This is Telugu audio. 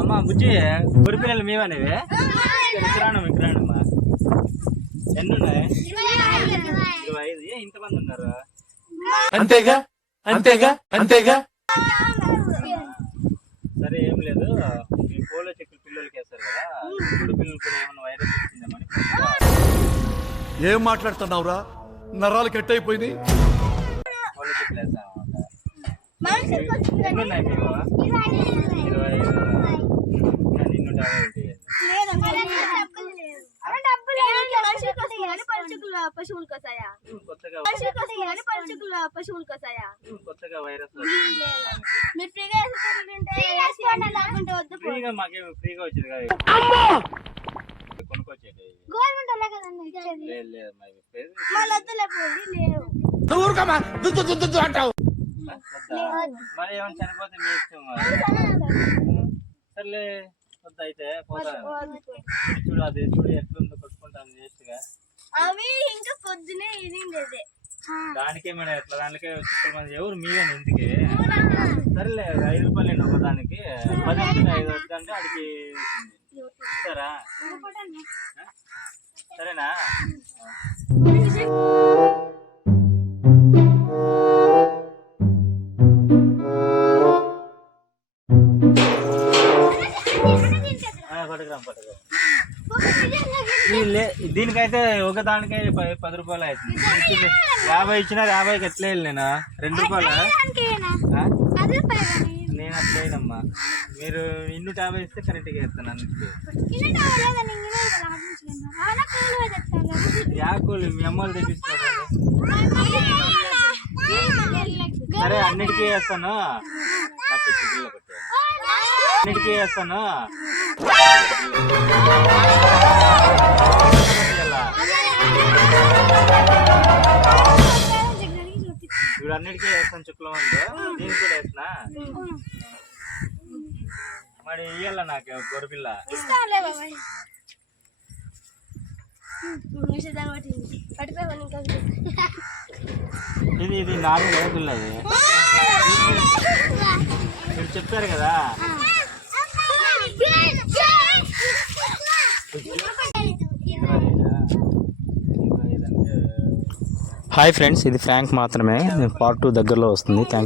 అమ్మా బుజ్జి గురి పిల్లలు మీవనేవి విక్రాణం విక్రాణమ్మా ఎన్ని ఉన్నాయి ఇరవై ఐదు. ఏ ఇంతమంది ఉన్నారు? అంతేగా? అంతేగా? అంతేగా? సరే ఏం లేదు. మీ పోలో చెక్కులు పిల్లలకి వేస్తారు కదా. గుడి పిల్లలు కూడా ఏమైనా వైరస్ వచ్చిందేమని ఏం మాట్లాడుతున్నావురా? నరాలు కట్ అయిపోయినాయి పోలో చెక్కులు వేస్తాం ఎన్ని ఉన్నాయి మీకు ఇరవై ఐదు ఇంకా నిన్ను యాభై ఉంటాయి పశువులకు వస్తాయా కొత్తగా మనుషులకు వస్తాయి కానీ పశువులు పశువులకు వస్తాయా కొత్తగా వైరస్ మీరు ఫ్రీగా వేసుకుంటుంటే వేసుకోండి లేకుంటే వద్దు ఫ్రీగా మాకేం ఫ్రీగా వచ్చింది కదా కొనుక్కొచ్చేది గవర్నమెంట్ అలా కదండి ఇచ్చేది లేదు లేదు మరి పేరు మళ్ళీ వద్దులే పోండి లేవు ఊరుకోమా దుద్దు దుద్దు దుద్దు అంటావు వద్దా? మరి ఏమైనా చనిపోతే మీ ఇష్టం మరి. సర్లే వద్ద అయితే పోతా. చూడు అది చూడు ఎట్లుందో కొట్టుకుంటాను వేస్ట్గా అవి ఇంకా పొద్దునే ఇదిండేది దానికే మేడం ఎట్లా? దానికే చుక్కల మంది ఎవరు మీవేనా ఇంటికి? సరేలే ఐదు రూపాయలు ఒక దానికి. పది ఉంటుంది ఐదు వద్దు అంటే అడిగి? సరేనా? దీనికైతే ఒక దానికై పది రూపాయలు అవుతుంది. యాభై ఇచ్చిన యాభైకి ఎట్లా నేను రెండు రూపాయలు? నేను అట్లా వేయనమ్మా. మీరు ఇన్ను యాభై ఇస్తే కరెక్ట్గా వేస్తాను అన్నిటికీ. యాకోళ్ళు మీ అమ్మలు తెప్పిస్తారు సరే అన్నిటికీ వేస్తాను. అన్నిటికీ వేస్తాను. ఇప్పుడు అన్నిటికీ వేస్తాను చుక్కల మంది. దీనికి కూడా వేస్తున్నా. మరి ఇయ్యాల నాకు గొర్రెపిల్ల. ఇది ఇది నాలుగు రోజులది మీరు చెప్పారు కదా. హాయ్ ఫ్రెండ్స్ ఇది ఫ్రాంక్ మాత్రమే. పార్ట్ టూ దగ్గరలో వస్తుంది. థ్యాంక్